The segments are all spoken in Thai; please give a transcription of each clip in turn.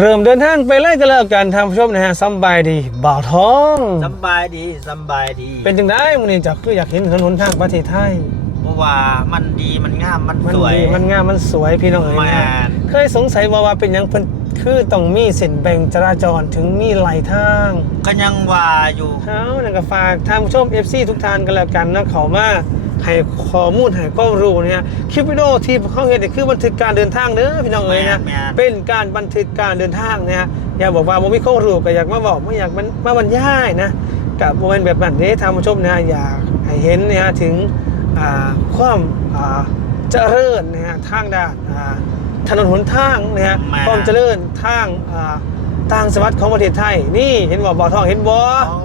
เริ่มเดินทางไปไล่กันแล้วกันทางผู้ชมนะฮะสำบายดีบ่าวท้องสำบายดีสำบายดี เป็นจังได้มื้อนี้จะคืออยากเห็นถนนทางประเทศไทยเพราะว่ามันดีมันงามมันมันสวย ดีมันงามมันสวยพี่น้องเอ๋ยแมนะนเคยสงสัยว่าว่าเป็นหยังเพิ่นคือต้องมีเส้นแบ่งจราจรถึงมีไหลทาง ก็ยังว่าอยู่เฮานั่นก็ฝากทางผู้ชม FC ทุกท่านกันแล้วกันนะเขามา ให้ข้อมูลให้ความรู้เนี่ยคลิปวิดีโอที่เขาเห็นนี่คือบันทึกการเดินทางเด้อพี่น้องเอ๋ยนะแมนเป็นการบันทึกการเดินทางนะฮะอย่าบอกว่าผมมีข้อรู้ก็อยากมาบอกไม่อยากมันมาบรรยายนะกับโมเมนแบบนั้นนี้ทางผู้ชมนะอยากให้เห็นนะฮะถึงอ่าความอ่าเจริญนะฮะทางด้านอ่าถนนหนทางนะฮะแม่ ความเจริญทางอ่าต่างสวัสดิ์ของประเทศไทยนี่เห็นบ่บ่อทองเห็นบ่โอ้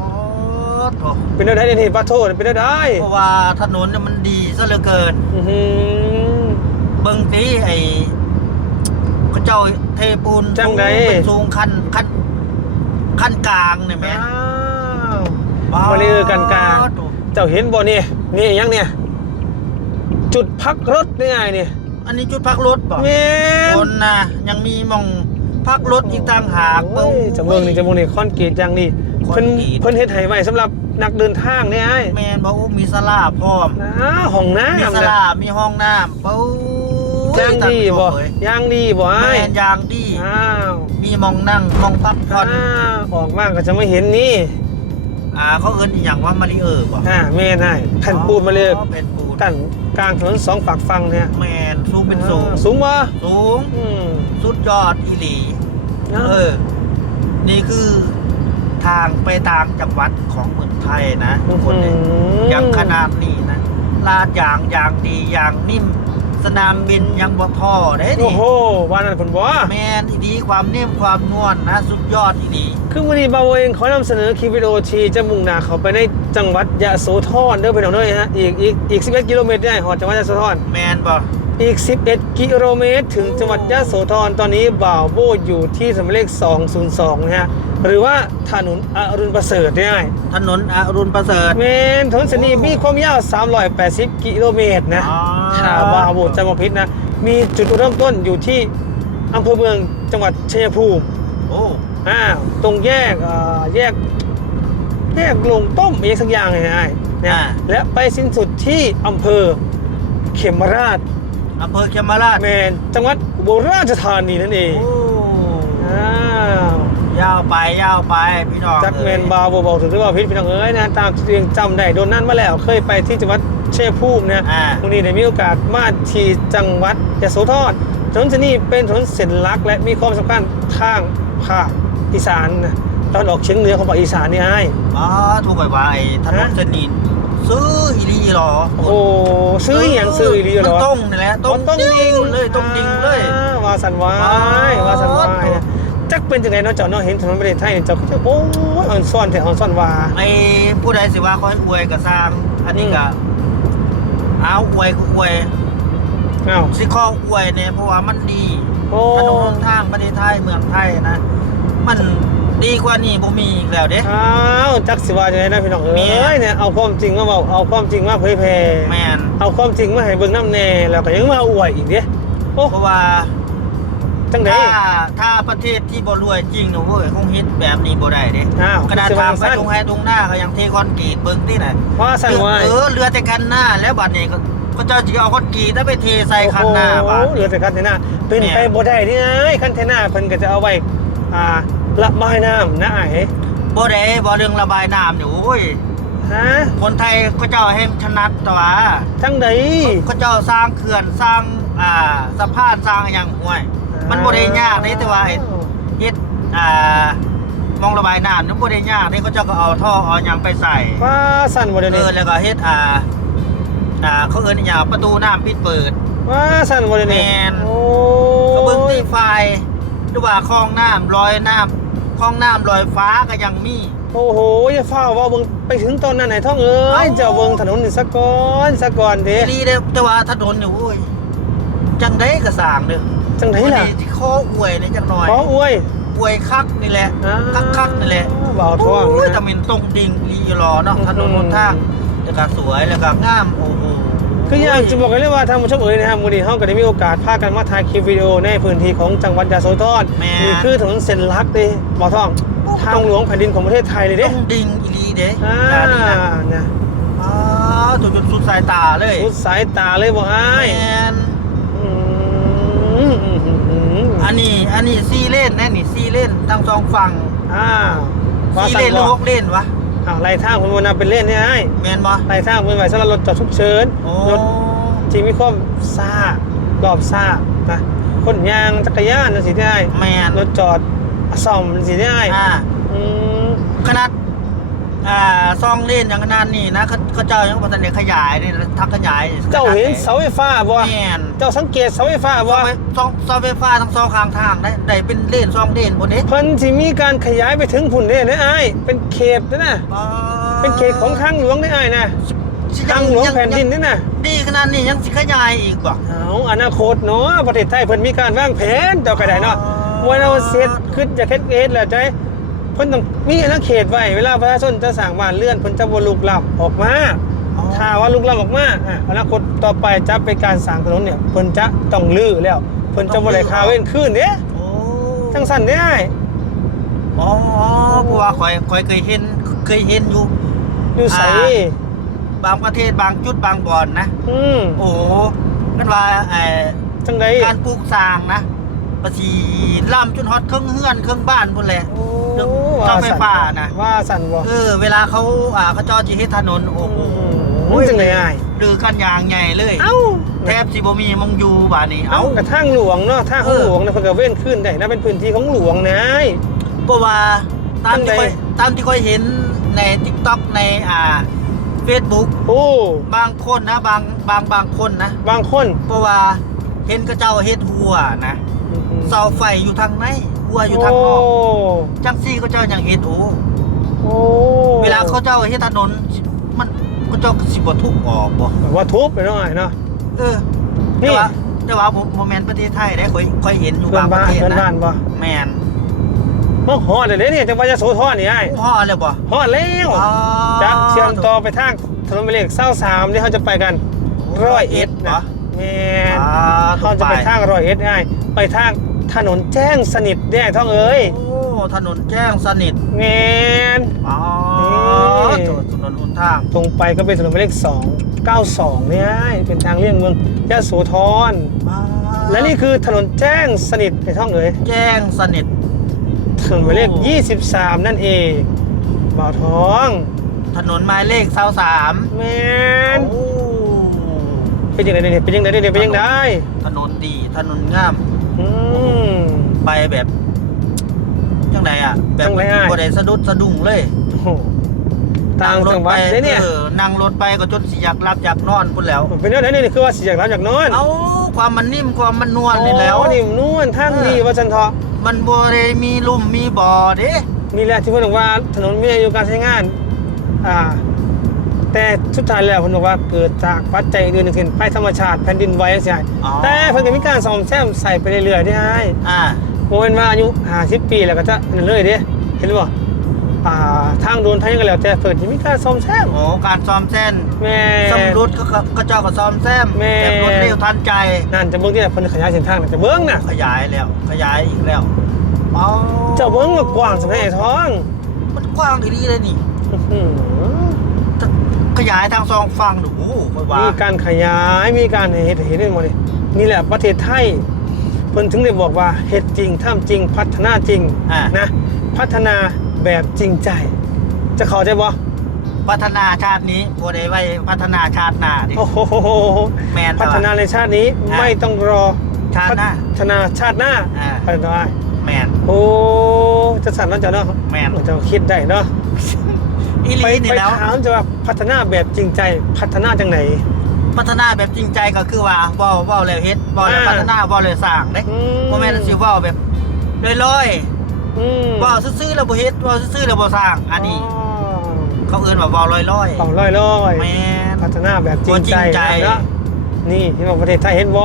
โถเป็นได้ได้นี่ปะโทษเป็นได้ได้เพราะว่าถนนเนี่ยมันดีซะเหลือเกินอื้อหือเบิ่งตีไอ้ก็เจ้าเทปูนจังใดเป็นสูงขั้นขั้นขั้นกลางเนี่ยแหม่อ้าวมาเรือกันกลางโถเจ้าเห็นบ่นี่นี่อีหยังเนี่ย จุดพักรถนี่ไงนี่อันนี้จุดพักรถป่ะแม่นคนนะยังมีหมองพักรถอีกต่างหากโอ้ยจำเมืองนี่จำเมืองนี่คอนกรีตอย่างนี้คอ เพิ่นนกรีตเพิ่นเฮ็ดให้ไว้สำหรับนักเดินทางเนี่ยไอ้แมนบอกมีสลาพร้อมนะห้องน้ำมีสนะลามีห้องน้ำปู๊ย่างดีบ่ย่างดีบ่แมไอ้นยางดีอ้าวมีหมองนั่งหมองพักผ่อนอ้าวออกมาก็จะไม่เห็นนี่อ่าเขาเอิ้นอหย่างว่ามาริเออร์บ่อ่าแม่นให้แผ่นปูนมาเลยอ๋อเป็นปูนกันกลางถนนสองฝั่งฟังเนี่ยแมนสูงเป็นสูงอ่าสูงบ่สูงอืมสุดยอดอีหลีนะเออนี่คือ ทางไปต่างจังหวัดของเมืองไทยนะทุกคนเนี่ยยังขนาดนี้นะลาดยางยางดียางนิ่ม สนามบินยังบ่ท่อเด้โอ้นี่โหว่านั่นคุณบ่แมนอีดีความนิ่มความนวลนะ สุดยอดอีดีคือวันนี้บาวเองเขานำเสนอคลิปวิดีโอที่จะมุ่งหน้าเขาไปในจังหวัดยะโสธรเด้อพี่น้องเด้อฮะอีกอีกอีก11กิโลเมตรได้หอดจังหวัดยะโสธรแมนบ่ อีก 11 กิโลเมตร ถึงจังหวัดยะโสธรตอนนี้บ่าวโบอยู่ที่สมเลข 202 นะฮะ หรือว่าถนนอรุณประเสริฐได้ถนนอรุณประเสริฐเมนถนนเสนีมีความยาว 380 กิโลเมตรนะอ๋อถ้าบ่าวโบจำมาพิษนะ มีจุดเริ่มต้นอยู่ที่อำเภอเมืองจังหวัดชัยภูมิโอ้อ่าตรงแยกเอ่อแยกแยกลงต้มเองสักอย่างเลยนะเนี่ยและไปสิ้นสุดที่อำเภอเขมราช อำเภอเขมราชแมนจังหวัดอุบลราชธานีนั่นเองโอ้อ้าวยาวไปยาวไปพี่น้องจักแมนเอ้ยบาวบอกถึงหรือว่าพิษพี่น้องเอ้ยนะตามที่ตัวเองจำได้โดนนั่นมาแล้วเคยไปที่จังหวัดเชียภูมินะอ่าวันนี้ได้มีโอกาสมาที่จังหวัดยโสธรถนนเสนีเป็นถนนเส้นหลักและมีความสำคัญทางภาคอีสานนะตอนออกเฉียงเหนือของภาคอีสานนี่ไอ้อ๋อถูกไปว่าไอ้ถนนฮะเส้นนี้ ซื้ออีหลีหรอโอ้ซื้ออหย่างซื้ออีหลีเหรอมันตรงนี่แหละตรงต้องจยิริงงเลยตรงจริงเลยอ่าว่าสันวาอ๋ยอว่าสันวายนะจักเป็นจังไงเนาะเจ้าเนาะเห็นถนนประเทศไทยเนี่ยเจ้าก็จะโอ้ยอ่อนซ่อนแต่อ่อนซ่อนว่าไอ้ผู้ใดสิว่าคอยอวยกับสร้างอันนี้ก็เอาอวยก็อวยอ้าวสิข้ออวยเนี่ยเพราะว่ามันดีโอ้ถนนทางประเทศไทยเมืองไทยนะ มัน ดีกว่านี่บ่มีอีกแล้วเด้ อ้าวจักสิว่าจังไงนะพี่น้องเอ้ยเนี่ยเอาความจริงมาบอกเอาความจริงมาเผยแพร่แมนเอาความจริงมาให้เบิ่งน้ำแน่แล้วก็ยังมาอวยอีกเด้โอ้เพราะว่าจังไดถ้าถ้าประเทศที่บ่รวยจริงนะเว้ยคงฮิตแบบนี้บ่ได้เด้อ้าวขนาดสิว่ทางไปสั้นตรงไห้ตรงหน้าก็ยังเทคอนกรีตเบิ่งที่ไหนว่าสั่นวายเออเรือแต่คันหน้าแล้วบัดนี้ก็ก็เจ้าจะเอาคอนกรีตแล้วไปเทใส่คันหน้าโอ้บาดโหเหลือแต่คันเทน่าเป็นเนี่ยไปบ่ได้นี่ไงคันเทน่าเพิ่นก็จะเอาไว้อ่า ระบายน้ำนะไอ้บ่ได้บ่เรื่องระบายน้ำนี่โอ้ยฮะคนไทยก็เจ้าแห่งชนัดตัวจังไดก็เจ้าสร้างเขื่อนสร้างอ่าสะพานสร้างอหย่างห่วย มันบ่ได้ยากเด้แต่ว่าไอ้เฮ็ดอ่ามองระบายน้ำมันบ่ได้ยากเด้เขาเจ้าก็เอาท่อเอาหยังไปใส่ว่าสั่นบ่ได้เอนี่อแล้วก็เฮ็ดอ่าอ่าเขาเอิ้นอหย่างประตูน้ำปิดเปิดว่าสั่นบ่ได้นี่แม่นโอ้ก็เบิ่งที่ไฟหรือว่าคลองน้ำลอยน้ำ คลองน้ำลอยฟ้าก็ยังมี โอ้โหอย่าฟ้าวว่าเบิ่งไปถึงตอนนั้นไหนท่องเอ้ยเอ้าเจ้าเบิ่งถนนนี่ซะก่อนซะก่อนเด้ดีเด้อแต่ว่าถนนนี่โอ้ยจังไดก็สร้างเด้อจังไดล่ะที่ข้ออวยนี่จังหน่อยขออวย อวยคักนี่แหละอ่า คักคักๆนี่แหละเบาท่วงโอ้ยนะทำเป็นตรงดิ่งลีรอเนาะอืมถนนหนทางแล้วก็สวยแล้วก็งามโอ้โห คืออยากจะบอกกันเลยว่าท่านผู้ชมเอ๋ยนะครับวันนี้เฮาก็ได้มีโอกาสพากันมาถ่ายคลิปวิดีโอในพื้นที่ของจังหวัดยะโสธรแม่ นี่คือถนนเส้นหลักเด้บ่อทอง ทางหลวงแผ่นดินของประเทศไทยเลยต้เด้องดิ่งอีหลีเด้อ่าด้านนี้นะเนี่ยอ๋อจุดจุดสุดสายตาเลยสุดสายตาเลยบ่อ้ายแมนอืมอืมอืมอืมอันนี้อันนี้ซีเล่นแน่นี่ซีเล่นทั้งสองฝั่งอ้าวว่าซีสั่เล่นนหรือบ่หกเล่นวะ อ้าวไล่ทางคุณวันนาเป็นเล่นเนี่ยไอ้แมนบ่ไล่ทางเป็นไว้สำหรับรถจอดฉุกเฉินโอ้รถจริงมีความซ่ารอบซ่านะคนยางจักรยานนั่นสิได้แมนรถจอดซ่อมนั่นสิได้อ่าอืมขนาด อ่าซองเล่นอย่างขนาดนี้นะเขาเขาเจ้ายังบ่ทันได้ขยายนี่ทักขยายเจ้าเห็นเสาไฟฟ้าบ่แมนเจ้าสังเกตเสาไฟฟ้าซบ่องไฟซองซองไฟฟ้าทั้งสองข้างทางได้ได้เป็นเล่นซองเล่นบนนี้เพิ่นสิมีการขยายไปถึงพุ่นเด้นะไอ้ายเป็นเขตนะนะเป็นเขตของทางหลวงได้ไอ้ายนะสิทางหลวงแผ่นดินนี่นะดีขนาดนี้ยังสิขยายอีกบ่เอาอนาคตเนาะประเทศไทยเพิ่นมีการวางแผนเจ้าก็ได้เนาะอ๋อวันเราเสร็จขึ้นจะเฮ็ดเอสแล้วใจเพิ่นต้องมีอาณาเขตไว้เวลาประชาชนจะสั่งบ้านเลื่อนเพิ่นจะบ่ลุกล้ำออกมาอ๋อถ้าว่าลุกล้ำออกมาอะอนาคตต่อไปจะเป็นการสร้างถนนเนี่ยเพิ่นจะต้องลื้อแล้วเพิ่นจะบ่ได้คาเว้นคืนเด้โอ้จังสั่นได้อ๋อเพราะว่าข่อยข่อยเคยเห็นเคยเห็นอยู่อยู่ไสอ่าบางประเทศบางจุดบางบ่อนนะอืมโอ้โหกันว่าเอ่อจังไดการปลูกสร้างนะประสีล่ำจนฮอดเครื่องเฮือนเครื่องบ้านพุ่นแหละโอ้ เสาไฟฟ้าน่ะว่าสั่นบ่เออเวลาเขาอ่าเขาจอจีเฮ็ดถนนโอ้โหอืมจังไดอ้ายดือกันยางใหญ่เลย เอ้าแทบสิบ่มีมองอยู่บาดนี้เอ้าเอ้ากระทั่งหลวงเนาะทางของหลวงเนี่ยเพิ่นก็เว้นขึ้นได้นะเป็นพื้นที่ของหลวงนะเพราะว่าตามที่จังใดค่อยตามที่ค่อยเห็นใน TikTok ในอ่า Facebook โอ้บางคนนะบางบางบางคนนะ บางคน เพราะว่าเห็นเขาเจ้าเฮ็ดหัวนะเสาไฟอยู่ทางใน หัวอยู่ทางนอกโจังซี่เขาเจ้าอย่างเฮ็ดโอ้โอ้เวลาเขาเจ้าเฮ็ดถนน มันเขาเจ้าก็สิบ่ทุกออกบ่แบบว่าทุบไปหน่อยเนาะเออนี่แต่ว่าแต่ว่าบ่บ่แม่นประเทศไทยได้ค่อยค่อยเห็นอยู่เพื่อบานงปบ้าระนเทศเพื่อนบ้านะนบ่แม่นมาหอดเลยเด้เนี่ยจังหวัดยโสธรนี่ไอ้ห่อเลยบ่หอดแล้วอ๋อจะเชื่อมต่อไปทางถนนหมายเลขเศร้าสามที่เขาจะไปกันร้อยเอ็ดเหรนะอแม่นอ่าเขาจะไปทางร้อยเอ็ดไอ้ไปทาง ถนนแจ้งสนิทได้ท่องเอ้ยโอ้ ถนนแจ้งสนิทแม่นอ๋อนี่ถนนหนทาง ตรงไปก็เป็นถนนหมายเลขสองเก้าสองเนี่ยไอ้เป็นทางเลี่ยงเมืองยโสธรอ่าและนี่คือถนนแจ้งสนิทในท่องเอ้ยแจ้งสนิทถนนหมายเลขโอ้23 นั่นเองบ่าวทอง ถนนหมายเลข23แมนโอ้เป็นยังไงเนี่ยเป็นยังไงเนี่ยเป็นยังไงถนนดี ถนนงามอืม ไปแบบจังไดอะแบบจังไรอ้าย บ่ได้สะดุดสะดุ้งเลยโอ้โหต่างจังหวัดเลยเนี่ยออนั่งรถไปก็จนสิอยากหลับอยากนอนพุ่นแล้วเป็นยังไงเนี่ยคือว่าสิอยากรับอยากนอนเอาความมันนิ่มความมันนวลนี่แล้ว โอ้นิ่มนวลทางดีว่าจันทอะมันบ่ได้มีลุ่มมีบ่อเด้นี่แหละที่เพิ่นบอกว่าถนนมีอายุการใช้งาน อ่า แต่สุดท้ายแล้วเพิ่นบอกว่าเกิดจากปัจจัยอื่นๆเช่นภัยธรรมชาติแผ่นดินไหวจังซี่อ๋อแต่เพิ่นก็มีการซ่อมแซมใส่ไปเรื่อยๆได้อ่า โมเป็นว่าอายุ50ปีแล้วก็จะนั่นเลยเด้เห็นบ่อ่าทางโดนทางยังก็แล้วแต่เปิดที่มีการซ่อมแซมโอ้การซ้อมแซมแม่สำรุดก็ก็ก็เจ้าก็ซ้อมแซมแม่แบบรวดเร็วทันใจนั่นจะเบิ่งที่ไหนเพิ่นขยายเส้นทางน่ะจะเบิ่งน่ะขยายแล้วขยายอีกแล้วอ๋อเจ้าเบิ่งว่ากว้างสำหรับไอ้ท้อง มันกว้างดีๆเลยนี่อื้อหือถ้าขยายทางสองฝั่งดูโอ้โหค่อยว่ามีการขยายมีการเฮ็ดให้เห็นได้หมดเลยนี่แหละประเทศไทย เพิ่นถึงได้บอกว่าเฮ็ดจริงทำจริงพัฒนาจริงอ่านะ พัฒนาแบบจริงใจ จะเข้าใจบ่พัฒนาชาตินี้บ่ได้ไว้พัฒนาชาติหน้าดิ โอ้โหแม่นพัฒนาในชาตินี้อะไม่ต้องรอชาติหน้าพัฒนาชาติหน้าอ่าไปได้ แม่น โอ้จะสั่นแล้วจ้ะเนาะแม่นมันจะคิดได้เนาะอีไปลีนี่ไปแล้ว ถามจะว่าพัฒนาแบบจริงใจพัฒนาจังไหน พัฒนาแบบจริงใจก็คือว่าเว้าเว้าแล้วเฮ็ดเว้าแล้วอ่าพัฒนาเว้าแล้วสร้างเด้อืบ่แม่นสิเว้าแบบลอยอืมๆเว้าซื่อๆแล้วบ่เฮ็ดเว้าซื่อๆแล้วบ่สร้าง อันนี้อ๋อเขาเอิ้นว่าเว้าลอยเป่าลอยลอยๆแม่น พัฒนาแบบจริงใจจริงใจ เนาะนี่ที่บอกประเทศไทยเห็นบ่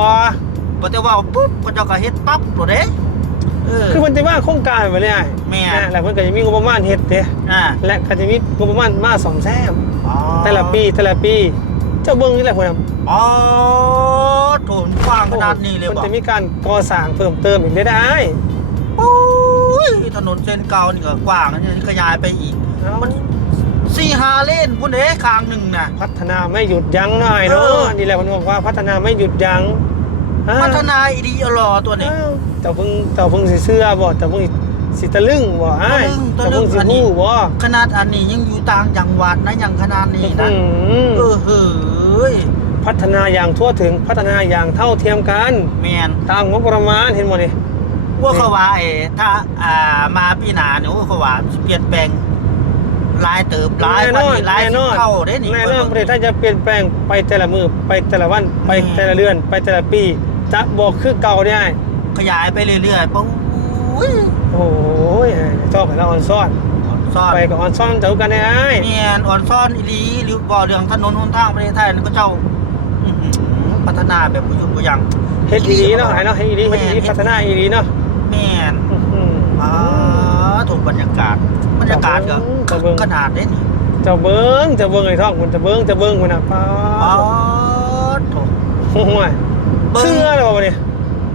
บ่แต่เว้าปุ๊บก็เจ้าก็เฮ็ดปั๊บโลดเด้เออ คือมันจะว่าโครงการไปเลยไอ้แม่น นะแล้วเพิ่นก็จะมีงบประมาณเฮ็ดเด้อ่าและก็จะมีงบประมาณมาสองแซมอ๋อแต่ละปีแต่ละปี เจ้าเบิ้งนี่แหละคนน่ะอ๋อโถนกว้างขนาดนี้เลยมันบ่จะมีการก่อสร้างเพิ่มเติมอีกได้ได้โอ้ยถนนเส้นเก่านี่ก็กว้างอันนี้ขยายไปอีก มันสี่ห้าเลนพุ่นเด้ข้างหนึ่งน่ะพัฒนาไม่หยุดยั้งหน่อยเนาะเออ นี่แหละมันบอกว่าพัฒนาไม่หยุดยั้งอ่พัฒนาอีดีอลอตัวนี้ อ้าวเจ้าเพิ่งเจ้าเพิ่งสิเสื้อบ่เจ้าเพิ่งสิตะลึงบ่อ้ายตะเจ้าลึเพิ่งงสิอันนี้ ฮู้บ่ขนาดอันนี้ยังอยู่ต่างจังหวัดนะยังขนาดนี้นะ อืม เออเฮ้ ยพัฒนาอย่างทั่วถึงพัฒนาอย่างเท่าเทียมกันแมนตามงบประมาณเห็นบ่นี่ว่าเขาว่าเอถ้าอ่ามาปีหน้าเนี่ยว่าเขาว่าสิเปลี่ยนแปลงหลายเติบหลายกว่านี้หลายสิบเท่าได้นี่แน่นอนประเทศไทยจะเปลี่ยนแปลงไปแต่ละมือไปแต่ละวันไปแต่ละเดือน ไปแต่ละปีจะบอกคือเก่าได้ขยายไปเรื่อยๆปุ๊บอุ้ยโอ้ยชอบให้เราออนซ่อน ซ่อนไปกับออนซ่อนเจ้ากันได้ไอ้เนียนอ่อนซ่อนอีหลีหรือบ่อเรื่องถนนหนทางประเทศไทยนั่นก็เจ้าอื้อหือพัฒนาแบบประยุทธ์ประยังเฮ็ดอีดีเนาะไอ้เนาะเฮ็ดอีดีเฮ็ดอีดีพัฒนาอีดีเนาะแม่นอื้อหืออ่าถูกบรรยากาศบรรยากาศก็กระเบื้องขนาดนี้นี่เจ้าเบิ้งเจ้าเบิ้งไอ้ท่องมันจะเบิ้งจะเบิ้งมันน่ะป้าอ๋อถูกโอ้ยเบิ่งเสื้อเลยบ่เนี่ย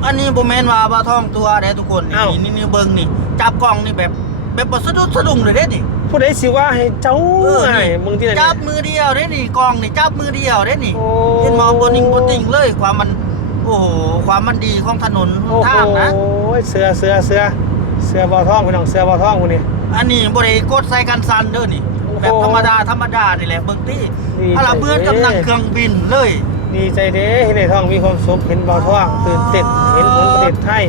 อันนี้บ่แม่นว่าบ่ท่องตัวเด้ทุกคนอ้าวนี่นี่นี่เบิ่งนี่จับกล้องนี่แบบ แบบบ่สะดุดสะดุ้งเลยเด้นี่ ผู้ใดสิว่าให้เจ้าเออนี่ไอ้มึงที่ไหนจับมือเดียวเด้นี่กล้องนี่จับมือเดียวเด้นี่ โอ้ เห็นมองบ่นิ่งบ่ติ่งเลยความมัน โอ้โหความมันดีของถนนหนโอ้ทางนะโหเสื้อเสื้อเสื้อเสื้อบ่อท่องพี่น้องเสื้อบ่อท่องพวกนี้อันนี้บริกดใส่กันซันเด้อนี่โอ้โหแบบธรรมดาธรรมดานี่แหละเบิ่งที่ดีถ้าเราเบื่อใจกับเด้นั่งเครื่องบินเลย ดีใจเด้เห็นไอ้ท่องมีความสุขเห็นบ่อท่องตื่นเต้นเห็นผลประเทศไทย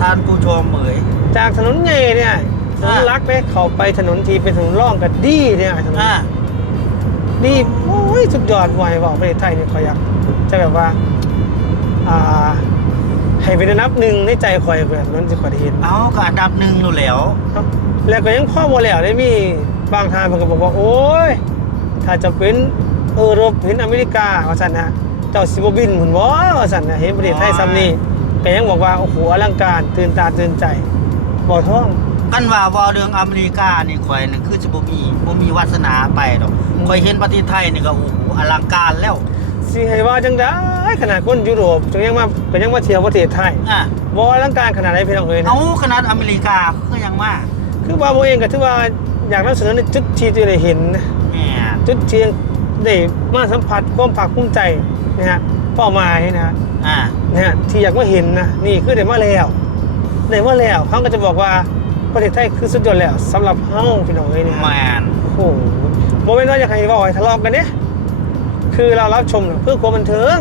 ท่านผู้ชมเหมย จากถนนใหญ่เนี่ยถนนอ่าลักเนี่ยเข้าไปถนนที่เป็นถนนร่องกับดีเนี่ยถนนอ่าดีโอ้ยสุดยอดไวบอกประเทศไทยเนี่ยขอยอยากจะแบบว่า อ่าให้เป็นอันดับหนึ่งในใจคอยแบบนั้นจะขอยได้เห็นเอาก็อันดับหนึ่งอยู่แล้วครับแล้วก็ยังพ่อบ่แล้วได้มีบางทางเพิ่นก็บอกว่า โอ้ย ถ้าจะเป็นเออรบเห็นอเมริกาว่าซั่นนะเจ้าสิบ่บินหุ่นบ่ว่าซั่นนะเห็นประเทศไทยซ้ำนี้ก็ยังบอกว่า โอ้โหอลังการตื่นตาตื่นใจ บ่ท้อง กันว่าว่าเรื่องอเมริกานี่ข่อยนี่คือจะบ่มีบ่มีวาสนาไปดอกอืม ข่อยเห็นประเทศไทยนี่ก็โอ้โหอลังการแล้วสิให้ว่าจังได้ขนาดคนยุโรปจังยังมาก็ยังมาเที่ยวประเทศไทยอะบ่อลังการขนาดไหนพี่น้องเอ้ยนะเอาขนาดอเมริกาก็ยังมาคือว่าบ่เองก็ถือว่าอยากนำเสนอในจุดที่จะได้เห็นนะแหม่จุดเทียงได้มาสัมผัสความภาคภูมิใจนะฮะเป้าหมายนะฮะอ่านะฮะที่อยากมาเห็นนะนี่คือได้มาแล้ว ได้มาแล้วเขาก็จะบอกว่าประเทศไทยคือสุดยอดแล้วสำหรับเฮาพี่น้องเอ้ยเนี่ยแมนโอ้โหโมเมนต์ว่าอยากให้บอกให้ทะเลาะกันเนี่ยคือเรารับชมน่ะเพื่อความบันเทิง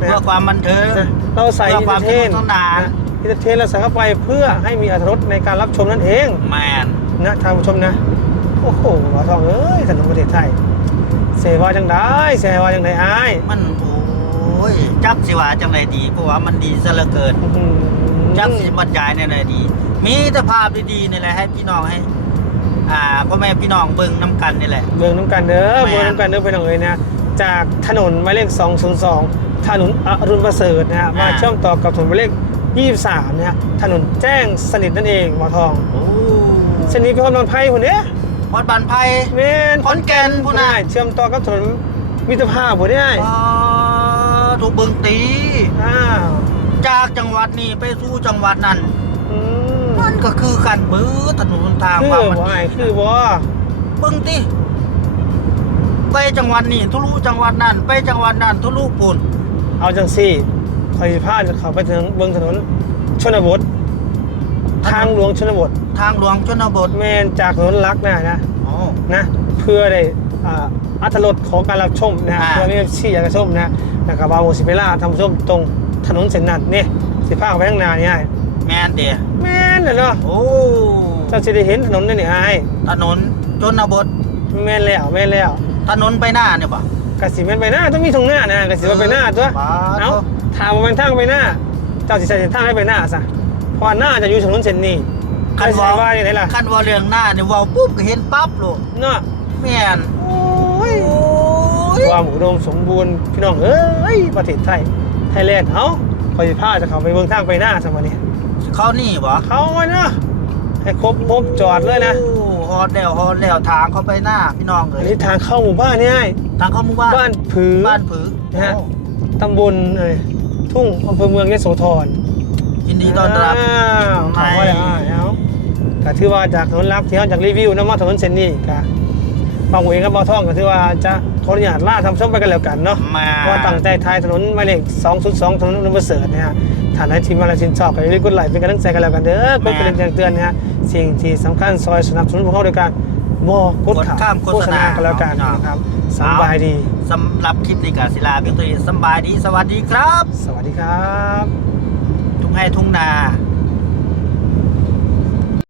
นะเพื่อความบันเทิงนะเราใส่เพื่อความเทนสนุกสนานอินเตอร์เทนเราใส่เข้าไปเพื่อให้มีอรรถรสในการรับชมนั่นเองแมนนะท่านผู้ชมนะโอ้โหหมอทองเอ้ยถนนประเทศไทยเสว่าจังได้เสว่าจังไดอ้ายมันโอ้ยจักสิว่าจังไรดีเพราะว่ามันดีซะเหลือเกินอื้อหือ จักสิบรรยายในไหนดี มีแต่ภาพดีๆนี่แหละให้พี่น้องให้ อ่าพ่อแม่พี่น้องเบิ่งน้ำกันนี่แหละเบิ่งน้ำกันเด้อแม่เบิ่งน้ำกันเด้อพี่น้องเอ้ยนะ จากถนนหมายเลข 202 ถนนอรุณประเสริฐนะฮะมาเชื่อมต่อกับถนนหมายเลข 23นะฮะถนนแจ้งสนิทนั่นเองหมอทอง โอ้เส้นนี้เป็นคนนอนไพ่คนเนี้ยวัดบันไพแม่นขอนแก่นพุ่นน่ะเชื่อมต่อกับถนนมิตรภาพคนเนี้ยอ่าถูกเบิ่งตี อ้าว จากจังหวัดนี้ไปสู่จังหวัดนั้นอืมมันก็คือการเบิดถนนทางคือความมันบ่ดีอ้ายคือบ่เบิ่งติไปจังหวัดนี้ทุลุจังหวัดนั้นไปจังหวัดนั้นทุลุปุ่นเอาจังซี่คอยสิพาจะเข้าไปถึงเบิ่งถนนชนบท ทางหลวงชนบททางหลวงชนบทแม่นจากถนนลักนะนะ อ๋อ นะเพื่อได้อ่าอัตรสของการรับชมนะอ่า เพื่อไม่ชี้อยากจะชมนะนะครับบาโมสิเปล่าทำชมตรง ถนนเส้นนั้นนี่สิพาไปข้างหน้านี่ไอ้แม่นเดียแม่นเลยเนาะโอ้เจ้าสิได้เห็นถนนนี่นี่ไอ้ถนนชนบทแม่นแล้วแม่นแล้วถนนไปหน้าเนี่ยป่ะกสิแม่นไปหน้าต้องมีตรงหน้านะกสิว่าไปหน้าตัวบาดเอ้าถามว่าเป็นทางไปหน้า เจ้าสิใส่เส้นทางให้ไปหน้าซะเพราะว่าหน้าจะอยู่ถนนเส้นนี้ใครสิว่าอย่างไรล่ะคันว่าเรื่องหน้าเนี่ยเว่าปุ๊บก็เห็นปั๊บโลดเนาะแม่นโอ้ยโอ้ยความอุดมสมบูรณ์พี่น้องเอ้ยประเทศไทย ไทยแลนด์เอ้าคอยสิพาจะเข้าไปเบิ่งทางไปหน้าซะวันนี้ เขานี่บ่เขาไว้นะให้ครบครบจอดเลยนะโอ้ฮฮอดแล้วฮอดแล้วทางเข้าไปหน้าพี่น้องเลอันยนี้ทางเข้าหมู่บ้านเนี่ยทางเข้าหมู่บ้านบ้านผือ บ้านผือนะฮะ โอ้ตำบลเอ่ยทุ่งอำเภอเมืองยโสธรยินดีต้อนรับ อ้าวขอบคุณเลยอ้าวเอาก็ถือว่าจากถนนลับที่เขาจากรีวิวน้ำมาถนนเส้นนี้ก็ บางเวงกับบางท่องก็ถือว่าจะขออนุญาตล่าทำช่องไปกันแล้วกันเนาะมาเพราะว่าตั้งใจทายถนนหมายเลข202ถนนอุนเบอร์เสิร์ตนะฮะฐานให้ทีมมาลาชินชอบก็อย่าลืมกดไลค์เป็นกำลังใจกันแล้วกันเด้อกดกระดิ่งแจ้งเตือนนะฮะสิ่งที่สำคัญซอยสนับสนุนพวกเขาด้วยกันบอกดกดข้ามโฆษณากันแล้วกันเอานะครับสบายดีสำหรับคลิปนี้กาศิลาเพียงตัวนี้สำบายดี สวัสดีครับ สวัสดีครับ ทุ่งให้ทุ่งนา